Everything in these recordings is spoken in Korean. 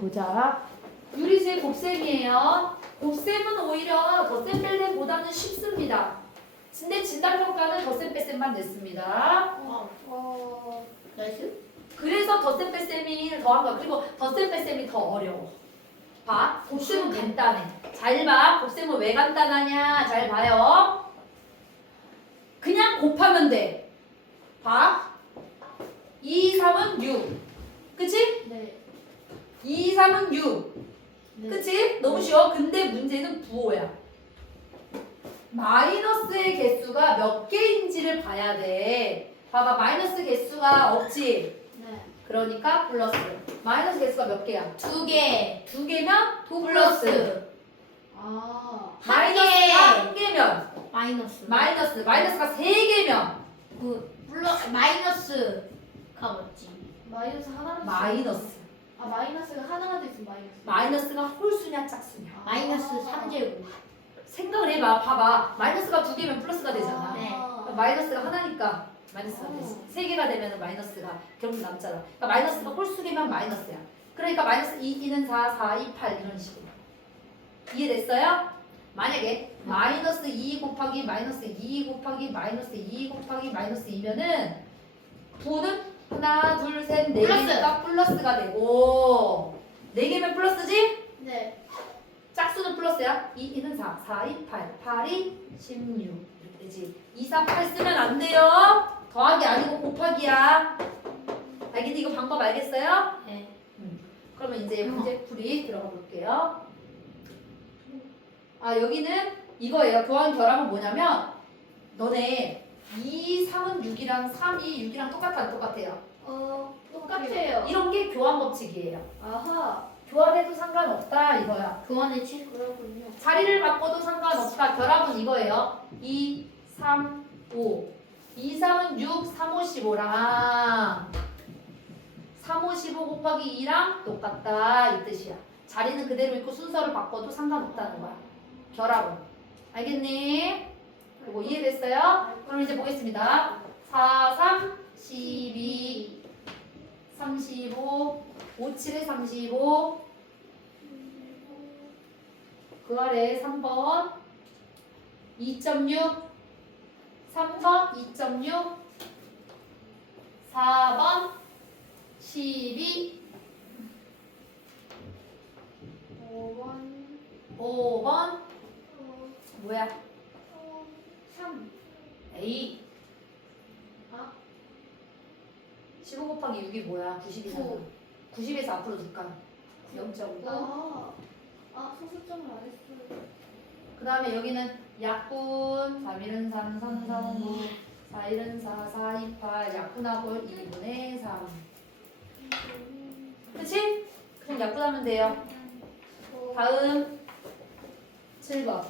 보자. 유리수의 곱셈이에요. 곱셈은 오히려 덧셈 뺄셈보다는 쉽습니다. 근데 진단평가는 덧셈 뺄셈만 냈습니다. 어, 나이스? 그래서 덧셈 뺄셈이 더한 거야. 그리고 덧셈 뺄셈이 더 어려워. 봐. 곱셈은 간단해. 잘 봐. 곱셈은 왜 간단하냐? 잘 봐요. 그냥 곱하면 돼. 봐. 2, 3은 6. 그치? 네. 2, 3은 6. 네. 그치? 너무 쉬워. 근데 문제는 부호야. 마이너스의 개수가 몇 개인지를 봐야 돼. 봐봐. 마이너스 개수가 없지? 네. 그러니까 플러스. 마이너스 개수가 몇 개야? 두 개. 두 개면 두 플러스. 플러스. 아. 개. 한 개면 마이너스. 마이너스. 마이너스가 세 개면 그 플러 마이너스가 뭐지? 마이너스 하나는 마이너스. 아 마이너스가 하나가 돼 있으면 마이너스. 마이너스가 홀수냐 짝수냐. 마이너스 3제곱. 생각을 해봐. 봐봐. 마이너스가 두 개면 플러스가 되잖아. 네. 마이너스가 하나니까 마이너스가 되지. 세 개가 되면 마이너스가 결국 남잖아. 그러니까 마이너스가 홀수 개면 마이너스야. 그러니까 마이너스 2, 2는 4, 4, 2, 8 이런 식으로. 이해됐어요? 만약에 마이너스 2 곱하기 마이너스 2 곱하기 마이너스 2 곱하기 마이너스 2면은 부호는 하나, 둘, 셋, 네 플러스. 개니까 플러스가 되고 네 개면 플러스지? 네. 짝수는 플러스야. 2, 2는 4, 4, 2, 8, 8이 16 이렇게 되지. 2, 4, 8 쓰면 안 돼요. 더하기 아니고 곱하기야. 알겠니? 이거 방법 알겠어요? 네. 그러면 이제 문제 풀이 들어가 볼게요. 아 여기는 이거예요. 교환 결합은 뭐냐면 너네 2, 3은 6이랑 3이 6이랑 똑같아 안 똑같아요? 어 똑같아요. 이런 게 교환 법칙이에요. 아하. 교환해도 상관없다 이거야. 교환의 칠. 그렇군요. 자리를 바꿔도 상관없다. 결합은 이거예요. 2, 3, 5. 2, 3은 6, 3, 5, 15랑 3, 5, 15 곱하기 2랑 똑같다. 이 뜻이야. 자리는 그대로 있고 순서를 바꿔도 상관없다는 거야. 결합은. 알겠니? 그리고 이해됐어요? 그럼 이제 보겠습니다. 4, 3, 12, 35, 5, 7에 35, 그 아래 3번 2.6 3번 2.6 4번 12 5번 5번 어, 뭐야? 어, 3. A 아. 15 곱하기 6이 뭐야? 90이잖아 90에서 앞으로 줄까? 0.9 아. 아 소수점을 안 했어요. 그 다음에 여기는 약분 3, 1은 3, 3, 4, 5, 4, 1은 4, 4, 2, 8 약분하고 2분의 3 그치? 그냥 약분하면 돼요 다음 7번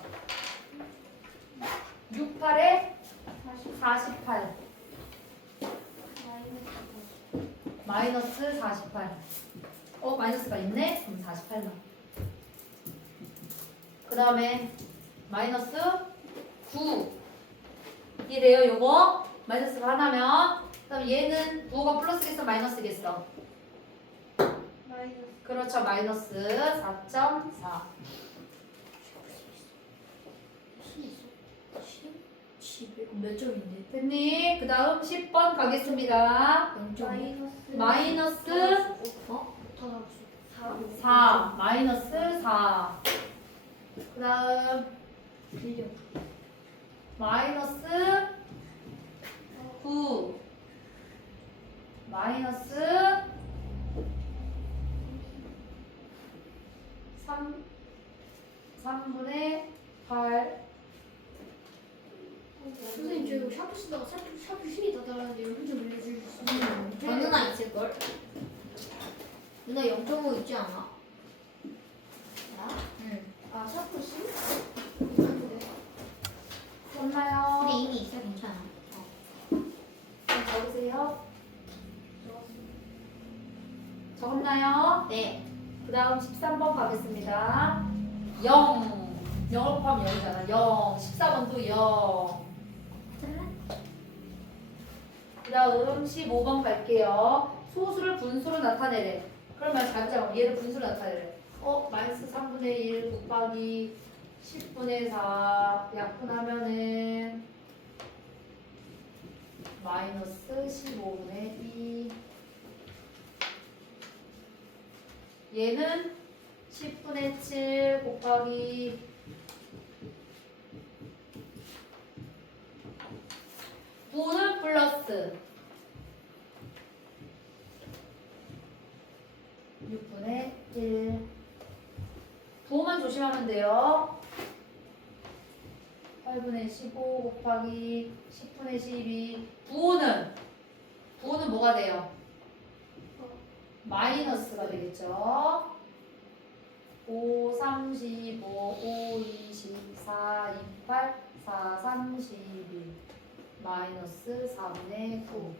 6, 8에 48 마이너스 48 어? 마이너스가 있네? 그럼 48만. 그 다음에 마이너스 9 이래요 요거? 마이너스가 하나면. 그 다음에 얘는 부호가 플러스겠어 마이너스겠어? 마이너스. 그렇죠 마이너스 4.4 몇 점인데? 됐니? 그 다음 10번 가겠습니다 0점. 마이너스. 마이너스 어? 더 나왔어. 4. 4 마이너스 4 그 다음 빌려. 마이너스 9 마이너스 3 3분의 8 선생님 저 이거 샤프 쓰다가 샤프 샤프 신이 다 달았는데 이거 좀 알려줄 수 있어요? 저 누나 있을걸? 누나 0.5 있지 않아? 나? 응. 아 샤프 신? 아닌데. 썼나요? 근데 이미 있어 괜찮아. 좀 적으세요 적었나요? 네. 그 다음 13번 가겠습니다 0 0을 곱하면 0이잖아 0 14번도 0 그 다음 15번 갈게요. 소수를 분수로 나타내래. 그러면 잘 잡아. 얘를 분수로 나타내래. 어, 마이너스 3분의 1 곱하기 10분의 4 약분하면은 마이너스 15분의 2 얘는 10분의 7 곱하기 분을 플러스 6분의 1 부호만 조심하면 돼요. 8분의 15 곱하기 10분의 12 부호는 부호는 뭐가 돼요? 마이너스가 되겠죠? 5, 35, 5, 24, 28, 4, 32 마이너스 4분의 9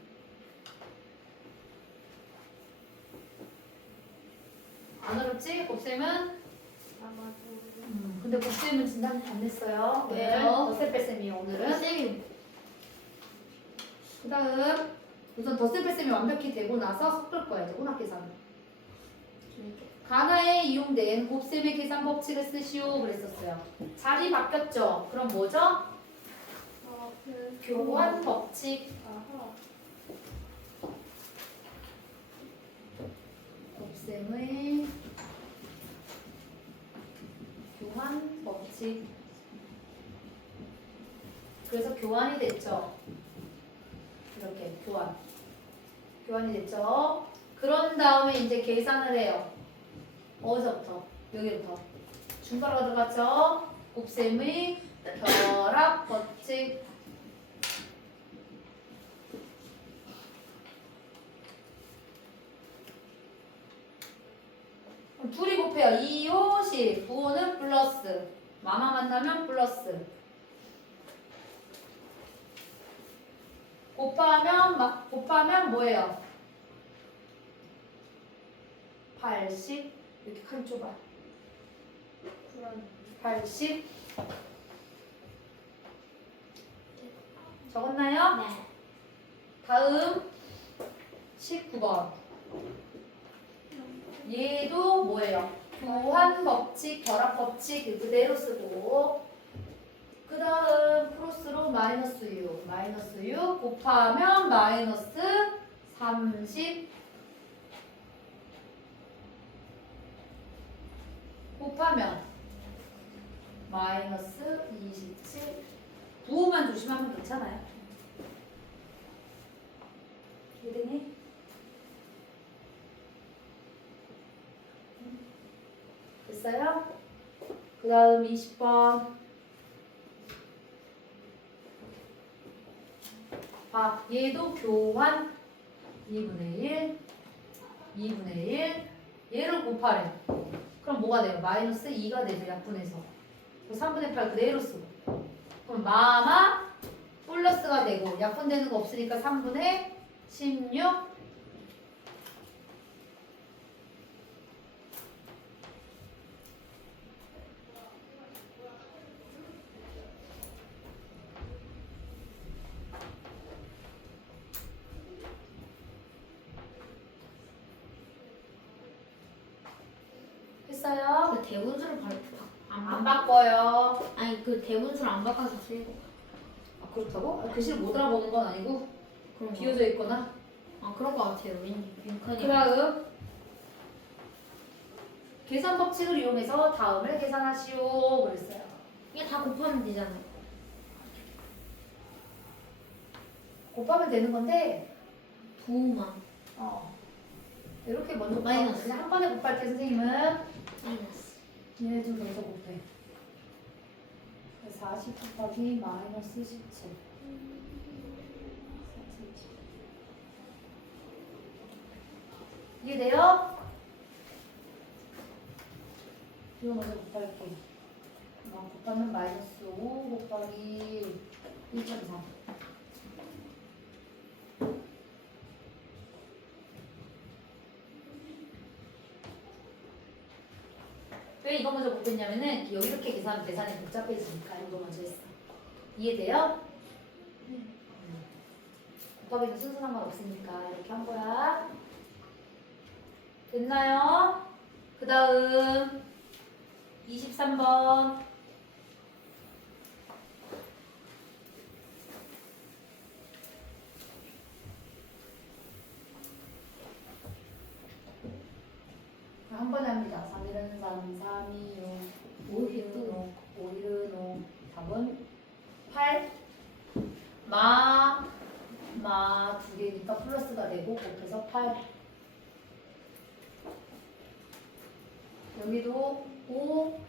안 어렵지? 곱셈은? 아마도 음, 근데 곱셈은 진단 안 냈어요 왜요? 덧셈 뺄셈이에요 오늘은 쌤이 그 다음 우선 덧셈 뺄셈이 완벽히 되고 나서 섞을 거예요 이제 오락 계산 가나에 이용된 곱셈의 계산 법칙을 쓰시오 그랬었어요 자리 바뀌었죠? 그럼 뭐죠? 어, 그 교환 법칙. 아하. 곱셈의 교환 법칙. 그래서 교환이 됐죠? 이렇게 교환. 교환이 됐죠? 그런 다음에 이제 계산을 해요. 어디서부터? 여기부터. 중괄호가 들어갔죠? 곱셈의 결합 법칙 그럼 둘이 곱해요. 2, 5, 10. 부호는 플러스. 마마 만나면 플러스. 곱하면 막 곱하면 뭐예요? 80 이렇게 칸 좁아. 그런 80 적었나요? 네. 다음 19번. 얘도 뭐예요? 교환 법칙, 결합 법칙 그대로 쓰고 그 다음 플러스로 마이너스 6, 마이너스 6 곱하면 마이너스 30 곱하면 마이너스 27 부호만 조심하면 괜찮아요. 이등이 됐어요? 그 다음 20번. 아, 얘도 교환 2분의 1, 2분의 1, 얘를 곱하래. 그럼 뭐가 돼요? 마이너스 2가 되죠, 약분해서. 3분의 8 그대로 쓰고. 그럼 마마 플러스가 되고, 약분되는 거 없으니까 3분의 16 했어요? 그 대분수를 발, 안, 안 바, 바꿔요. 아니 그 대분수를 안 바꿔서 쓰고 아, 그렇다고? 아, 글씨를 못 알아보는 건 아니고 그런 거. 비어져 있거나. 아 그런 거 같아요. 왠지 그 빈칸이. 다음 계산 법칙을 이용해서 다음을 계산하시오 그랬어요. 이게 다 곱하면 되잖아요. 곱하면 되는 건데 부호만 어. 이렇게 먼저 마이너스. 그냥 한 번에 곱할게 선생님은 마이너스. 얘네 좀 여기서 곱해. 40 곱하기 마이너스 17. 이해돼요? 이거 먼저 곱할게. 어, 곱하면 마이너스 5 곱하기 1.3. 왜 이거 먼저 곱했냐면은 여기 이렇게 계산하면 계산이 복잡해지니까 이거 먼저 했어. 이해돼요? 음. 곱하기는 순서 상관 없으니까 이렇게 한 거야. 됐나요? 그 다음 23번 한 번에 합니다. 3 일은 3, 3이 6, 5일은 5, 5일은 5, 4번 8 마, 마 두 개니까 플러스가 되고 곱해서 8 여기도 5,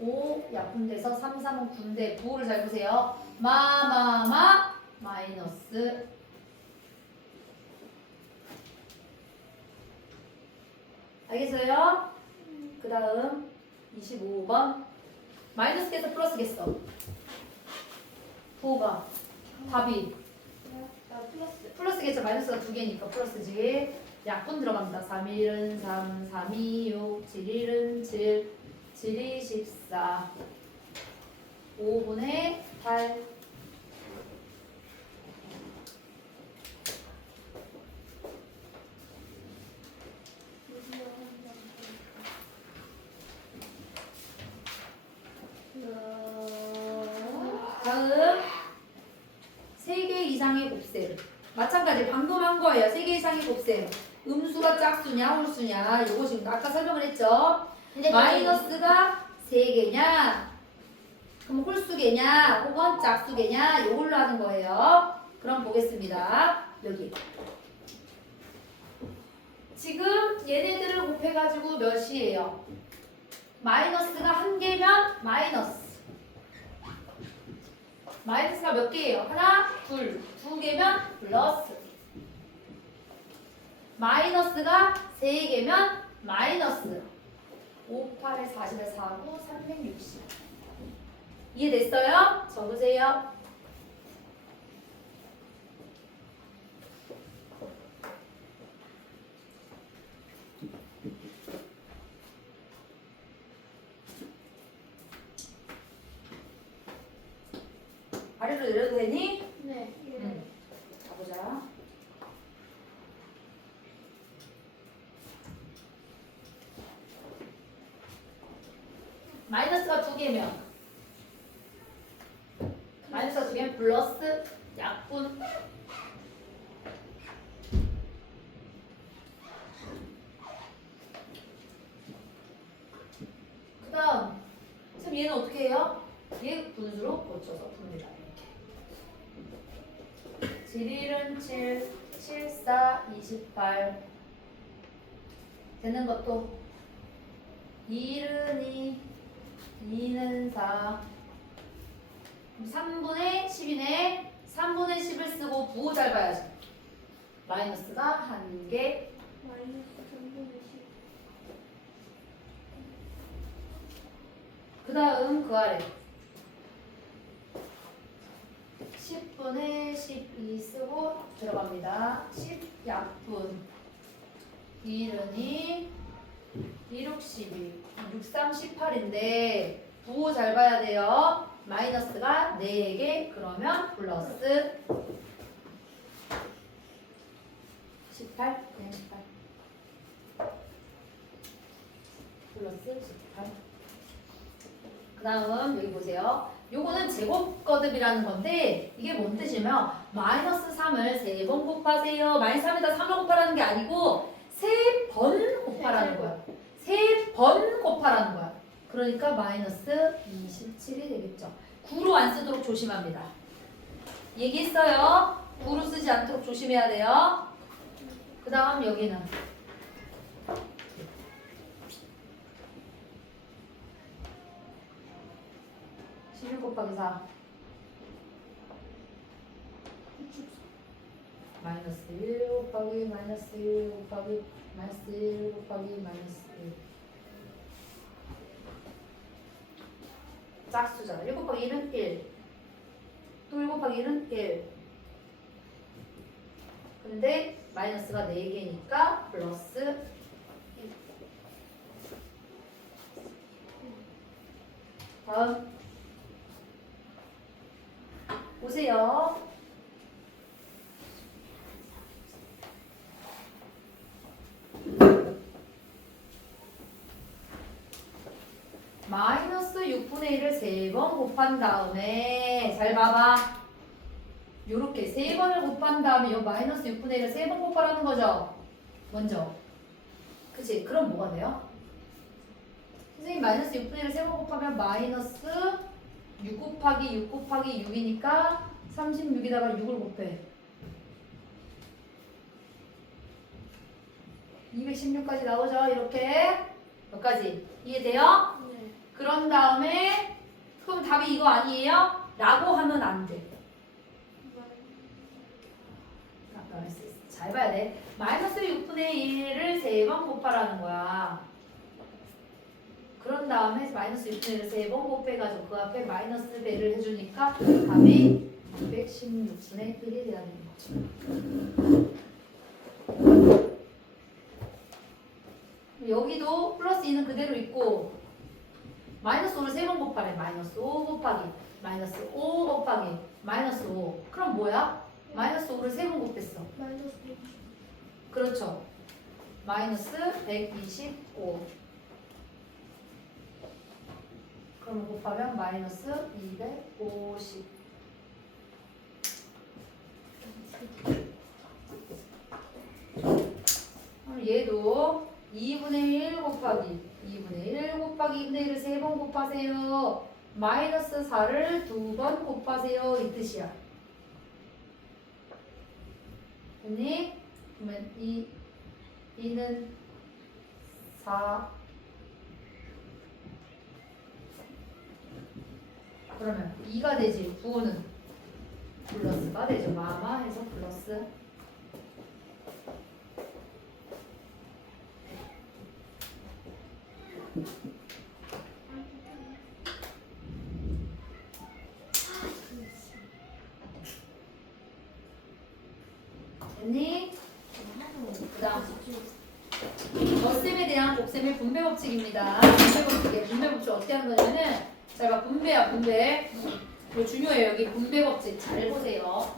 5 약분돼서 3, 3은 9인데 9를 잘 보세요. 마, 마, 마 마이너스 알겠어요? 그 다음 25번 마이너스겠어 플러스겠어? 부호가 답이? 나 플러스. 플러스겠죠 마이너스가 두 개니까 플러스지 약분 들어갑니다. 3일은 3 3이 6 7일은 7 7이 14 5분의 8 다음 3개 이상의 곱셈 마찬가지 방금 한 거예요 3개 이상의 곱셈 음수가 짝수냐 홀수냐 요거 지금 아까 설명을 했죠? 근데 마이너스가 3개냐? 그럼 홀수개냐? 혹은 짝수개냐? 요걸로 하는 거예요. 그럼 보겠습니다. 여기. 지금 얘네들을 곱해가지고 몇이에요? 마이너스가 한 개면 마이너스. 마이너스가 몇 개예요? 하나, 둘, 두 개면 플러스. 마이너스가 세 개면 마이너스. 5, 8에 40에 4, 9, 360. 이해됐어요? 적으세요. 아래로 내려도 되니? 네. 응. 가보자. 마이너스가 두 개면 마이너스가 두 개면 플러스 약분. 그 다음 참 얘는 어떻게 해요? 얘 분수로 고쳐서 풉니다 이렇게. 7일은 7, 7, 4, 28 되는 것도 2는 2, 2는 4 3분의 10이네 3분의 10을 쓰고 부호 잘 봐야지 마이너스가 한 개. 마이너스 3분의 10. 그 다음 그 아래. 10분의 12 쓰고 들어갑니다. 10 약분. 1은이 2, 6, 12 6, 3, 18인데 부호 잘 봐야 돼요 마이너스가 4개 그러면 플러스 18 그냥 18 플러스 18 그 다음 여기 보세요. 요거는 제곱 거듭이라는 건데 이게 뭔 뜻이냐면 마이너스 3을 세번 곱하세요. 마이너스 3에다 3을 곱하라는 게 아니고 세번 곱하라는 거야. 세번 곱하라는 거야. 그러니까 마이너스 27이 되겠죠. 9로 안 쓰도록 조심합니다. 얘기했어요. 9로 쓰지 않도록 조심해야 돼요. 그 다음 여기는 11 곱하기 4 마이너스 1 곱하기 마이너스 1 곱하기 마이너스 1 곱하기 마이너스 1 짝수잖아 1 곱하기 1은 1 또1 곱하기 1은 1 근데 마이너스가 4개니까 플러스 1 다음. 보세요. 마이너스 6분의 1을 세 번 곱한 다음에 잘 봐봐. 요렇게 세 번을 곱한 다음에 요 마이너스 6분의 1을 세 번 곱하라는 거죠. 먼저. 그치? 그럼 뭐가 돼요? 선생님 마이너스 6분의 1을 세 번 곱하면 마이너스 6 곱하기 6 곱하기 6이니까 36에다가 6을 곱해. 216까지 나오죠. 이렇게. 여기까지. 이해돼요? 네. 그런 다음에 그럼 답이 이거 아니에요? 라고 하면 안 돼. 잘 봐야 돼. 마이너스 6분의 1을 세번 곱하라는 거야. 그런 다음에 마이너스 6분의 1을 세번 곱해가지고 그 앞에 마이너스 배를 해주니까 답이 216분의 1이 돼야 되는 거죠. 여기도 플러스 2는 그대로 있고 마이너스 5를 세번 곱하래. 마이너스 5 곱하기 마이너스 5 곱하기 마이너스 5. 그럼 뭐야? 마이너스 5를 세번 곱했어. 마이너스 120. 그렇죠. 마이너스 125. 그럼 곱하면 마이너스 250. 그럼 얘도 2분의 1 곱하기 2분의 1 곱하기 2분의 1을 세번 곱하세요. 마이너스 4를 두번 곱하세요. 이 뜻이야. 됐니? 그러면 이 2는 4 그러면 2가 되지 9는 플러스가 되죠 마마 해서 플러스 됐니? 그다음 곱셈의 분배 법칙입니다. 분배 법칙에 분배 법칙 어떻게 하는 거냐면은 제가 분배야 분배. 이거 중요해요. 여기 분배 법칙 잘 보세요.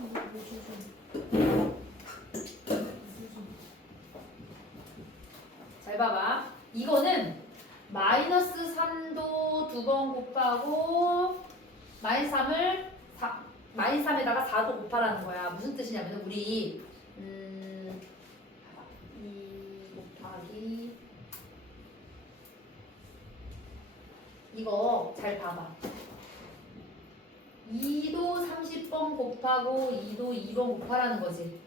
잘 봐봐. 이거는 마이너스 3도 두 번 곱하고 마이너스 3을 4, 마이너스 3에다가 4도 곱하라는 거야. 무슨 뜻이냐면 우리 음, 2 곱하기 이거 잘 봐봐. 2도 30번 곱하고 2도 2번 곱하라는 거지.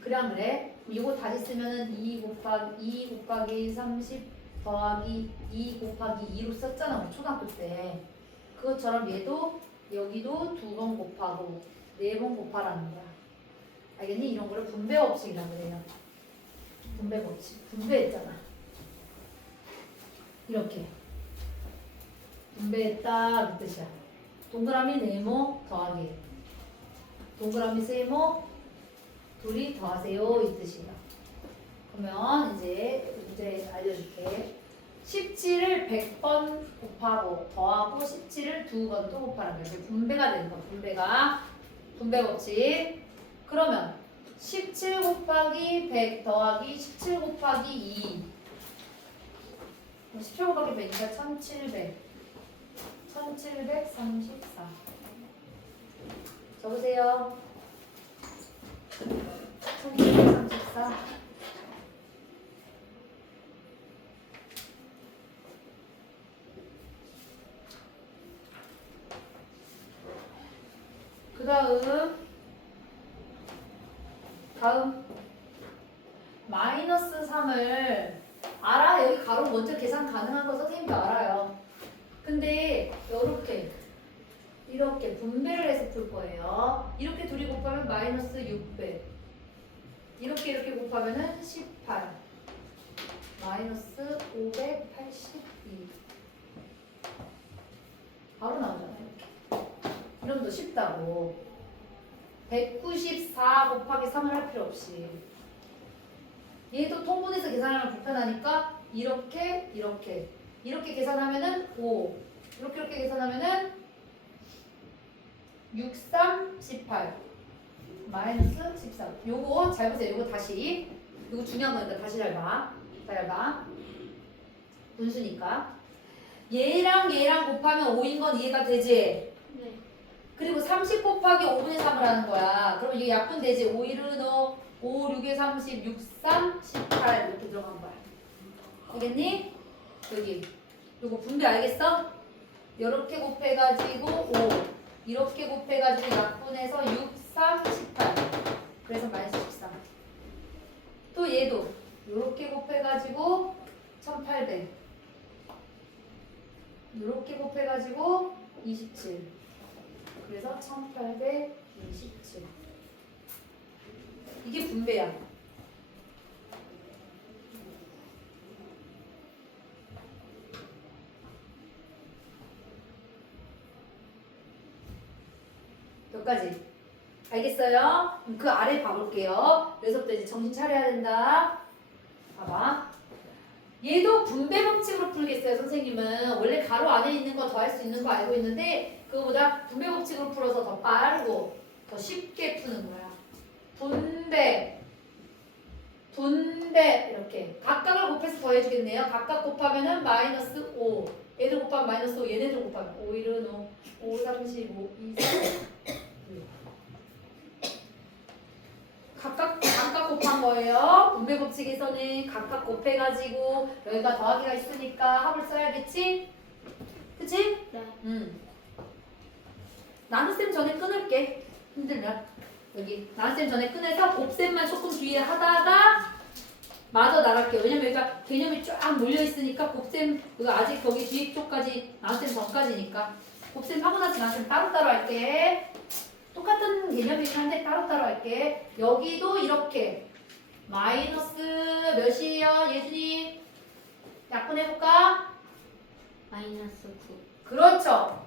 그래 안 그래? 이거 다시 쓰면은 2 곱하기 2 곱하기 30 더하기 2 곱하기 2로 썼잖아 초등학교 때. 그것처럼 얘도 여기도 두 번 곱하고 네 번 곱하라는 거야. 알겠니? 이런 거를 분배 법칙이라고 그래요. 분배 법칙. 분배했잖아. 이렇게. 분배했다 그 뜻이야. 동그라미 네모 더하기 동그라미 세모 둘이 더하세요 이 뜻이야. 그러면 이제 문제 알려줄게. 17을 100번 곱하고 더하고 17을 두 번 또 곱하는. 이게 분배가 되는 거야. 분배가 분배 법칙. 그러면 17 곱하기 100 더하기 17 곱하기 2 17 곱하기 100이니까 1700 1734 적으세요 1734 그 다음 다음 마이너스 3을 알아 여기 가로 먼저 계산 가능한 거 선생님도 알아요 근데 이렇게 이렇게 분배를 해서 풀 거예요 이렇게 둘이 곱하면 마이너스 6배 이렇게 이렇게 곱하면은 18 마이너스 582 바로 나오잖아요 이렇게 이러면 더 쉽다고 194 곱하기 3을 할 필요 없이 얘도 통분해서 계산하면 불편하니까 이렇게 이렇게 계산하면은 5 이렇게 이렇게 계산하면은 63 18 마이너스 13 요거 잘 보세요 요거 다시 요거 중요한 거니까 다시 잘봐 잘봐 분수니까 얘랑 얘랑 곱하면 5인 건 이해가 되지? 네. 그리고 30 곱하기 5분의 3을 하는 거야. 그럼 이게 약분 되지? 5, 1은 너 5, 6에 30, 6, 3, 18 이렇게 들어간 거야. 알겠니? 여기. 요거 분배 알겠어? 이렇게 곱해가지고 5 이렇게 곱해가지고 약분해서 6, 3, 18 그래서 마이너스 13. 또 얘도 이렇게 곱해가지고 1800 이렇게 곱해가지고 27 그래서 1827 이게 분배야 여기까지. 알겠어요? 그 아래 봐볼게요. 여기서부터 이제 정신 차려야 된다. 봐봐. 얘도 분배 법칙으로 풀겠어요 선생님은. 원래 가로 안에 있는 거 더할 수 있는 거 알고 있는데 그거보다 분배 법칙으로 풀어서 더 빠르고 더 쉽게 푸는 거야. 분배. 분배. 이렇게. 각각을 곱해서 더해주겠네요. 각각 곱하면은 마이너스 5 얘들 곱하면 마이너스 5 얘네들 곱하면 5 1은 5 5 35 2 3 각각 거예요. 분배 법칙에서는 각각 곱해가지고 여기가 더하기가 있으니까 합을 써야겠지? 그치? 네. 음. 나눗셈 전에 끊을게. 힘들면 여기 나눗셈 전에 끊어서 곱셈만 조금 뒤에 하다가 마저 나갈게요. 왜냐면 여기가 개념이 쫙 몰려 있으니까 곱셈 그거 아직 거기 뒤에 쪽까지 나눗셈 전까지니까 곱셈 하고 나서 나눗셈 따로따로 할게. 똑같은 개념이긴 한데 따로따로 할게. 여기도 이렇게 마이너스 몇이에요, 예준이? 약분해볼까? 마이너스 9. 그렇죠.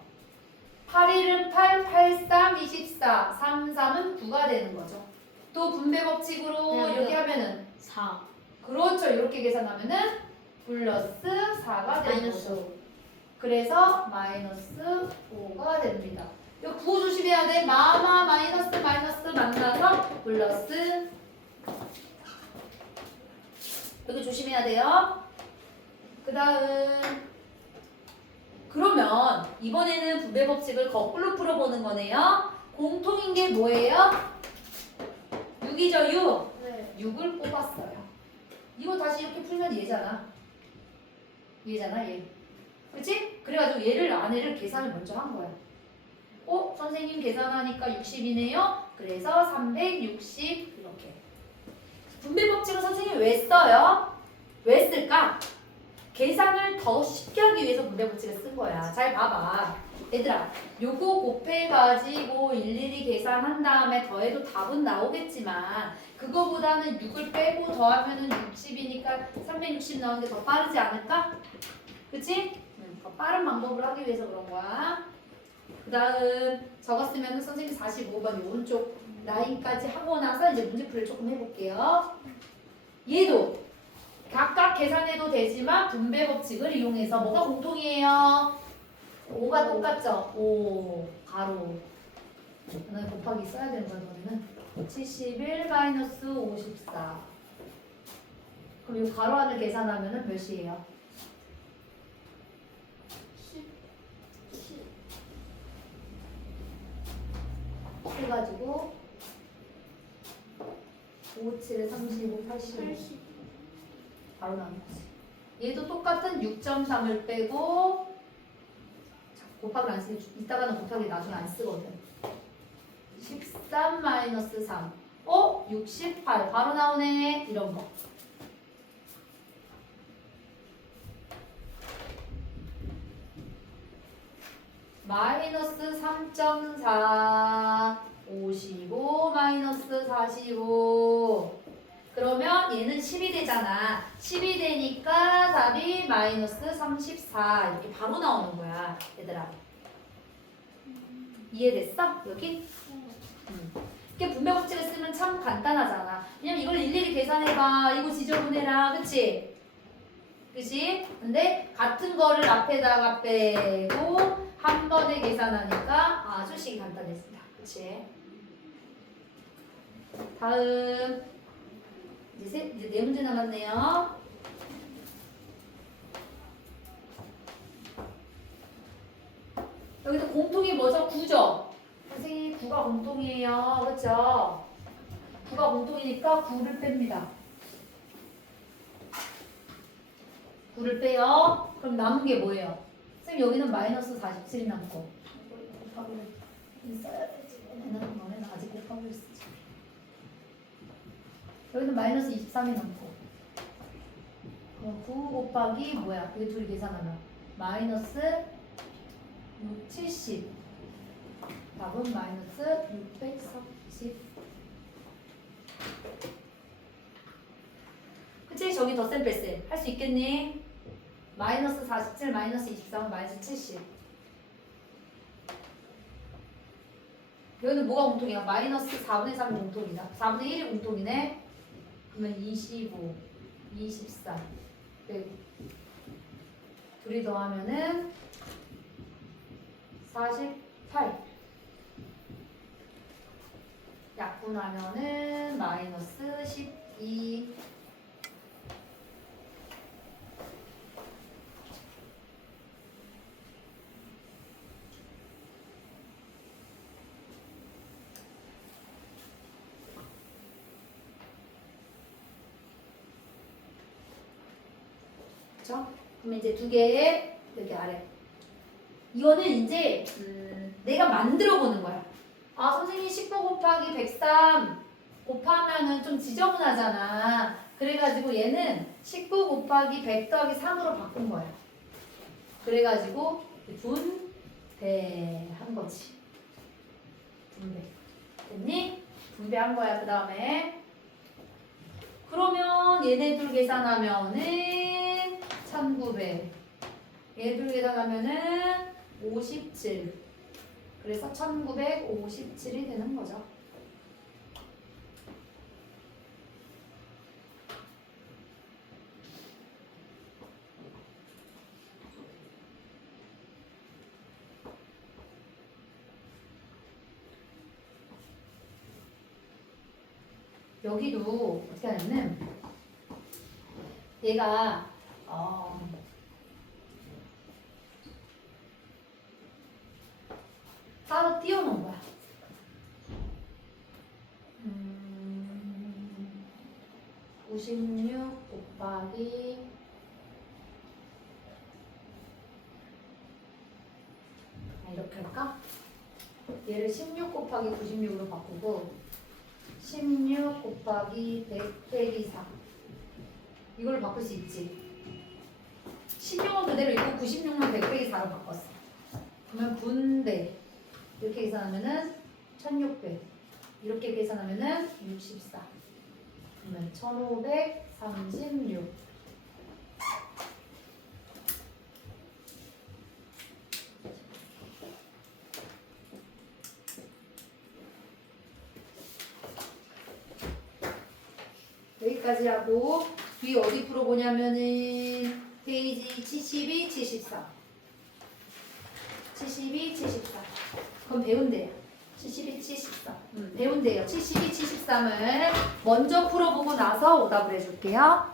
8, 1은 8, 8, 3, 24, 3, 3은 9가 되는 거죠. 또 분배 법칙으로 네, 이렇게 네. 하면은 4. 그렇죠. 이렇게 계산하면은 플러스 4가 되는 거죠. 그래서 마이너스 5가 됩니다. 이거 구호 조심해야 돼. 마마 마이너스 마이너스 만나서 플러스 여기 조심해야 돼요. 그 다음 그러면 이번에는 분배 법칙을 거꾸로 풀어보는 거네요. 공통인 게 뭐예요? 6이죠 6. 네. 6을 뽑았어요. 이거 다시 이렇게 풀면 얘잖아. 얘잖아, 얘. 그치? 그래가지고 얘를, 아내를 계산을 먼저 한 거야. 어? 선생님 계산하니까 60이네요? 그래서 360 이렇게. 분배 법칙을 선생님이 왜 써요? 왜 쓸까? 계산을 더 쉽게 하기 위해서 분배 법칙을 쓴 거야. 잘 봐봐. 얘들아, 요거 곱해가지고 일일이 계산한 다음에 더해도 답은 나오겠지만 그거보다는 6을 빼고 더하면은 60이니까 360 나오는 게 더 빠르지 않을까? 그치? 응, 더 빠른 방법을 하기 위해서 그런 거야. 그 다음 적었으면 선생님 45번 오른쪽 라인까지 하고 나서 이제 문제풀이를 조금 해볼게요. 얘도 각각 계산해도 되지만 분배 법칙을 이용해서 뭐가 공통이에요? 5가 똑같죠? 5 가로 하나 곱하기 써야 되는 거야 너네는 71 마이너스 54 그럼 이 가로 안을 계산하면 은 몇이에요? 해가지고 5, 7에 35, 85 80. 바로 나온 거지. 얘도 똑같은 6.3을 빼고 자, 곱하기 안 쓰, 이따가는 곱하기 나중에 안 쓰거든. 13 마이너스 3. 어? 68. 바로 나오네. 이런 거. 마이너스 3.4 55 마이너스 45 그러면 얘는 10이 되잖아 10이 되니까 답이 마이너스 34 이렇게 바로 나오는 거야 얘들아 이해됐어? 여기? 음. 이렇게 분배 법칙을 쓰면 참 간단하잖아 왜냐면 이걸 일일이 계산해봐 이거 지저분해라 그치? 그치? 근데 같은 거를 앞에다가 빼고 한 번에 계산하니까 아주 씩 간단했습니다 그치? 다음 이제, 세, 이제 네 문제 남았네요 여기도 공통이 뭐죠? 9죠? 선생님 9가 공통이에요. 그렇죠? 9가 공통이니까 9를 뺍니다. 9를 빼요. 그럼 남은 게 뭐예요? 선생님 여기는 마이너스 47이 남고 곱하기를 써야 되지. 얘는 너네는 아직 곱하기를 쓰지. 여기는 마이너스 23이 남고 그럼 9 곱하기 뭐야? 여기 둘이 계산하면 마이너스 6, 70 답은 마이너스 630 그치? 저기 덧셈 뺄셈 할 수 있겠니? 마이너스 47 마이너스 23 마이너스 70 여기는 뭐가 공통이야? 마이너스 4분의 3이 공통이다. 4분의 1이 공통이네. 그러면 25 24 100 둘이 더하면은 48 약분하면은 마이너스 12 그쵸? 그러면 이제 두 개의 여기 아래 이거는 이제 음, 내가 만들어 보는 거야. 아 선생님 19 곱하기 103 곱하면은 좀 지저분하잖아. 그래가지고 얘는 19 곱하기 100 더하기 3으로 바꾼 거야. 그래가지고 분배한 거지. 분배. 됐니? 분배한 거야 그 다음에. 그러면 얘네들 계산하면은 1900. 얘들 계산하면은 57. 그래서 1957이 되는 거죠. 여기도 어떻게 하냐면 얘가 어, 따로 띄워놓은 거야. 음, 96 곱하기 아, 이렇게 할까? 얘를 16 곱하기 96으로 바꾸고 16 곱하기 100 빼기 4 이걸 바꿀 수 있지 16은 그대로 있고 96만 100 빼기 4로 바꿨어 그러면 분배 이렇게 계산하면은 1600 이렇게 계산하면은 64 그러면 1536 여기까지 하고 뒤 어디 풀어보냐면은 페이지 72, 74 72, 74 그럼 배운대요. 72, 74 음, 배운대요. 72, 73을 먼저 풀어보고 나서 오답을 해줄게요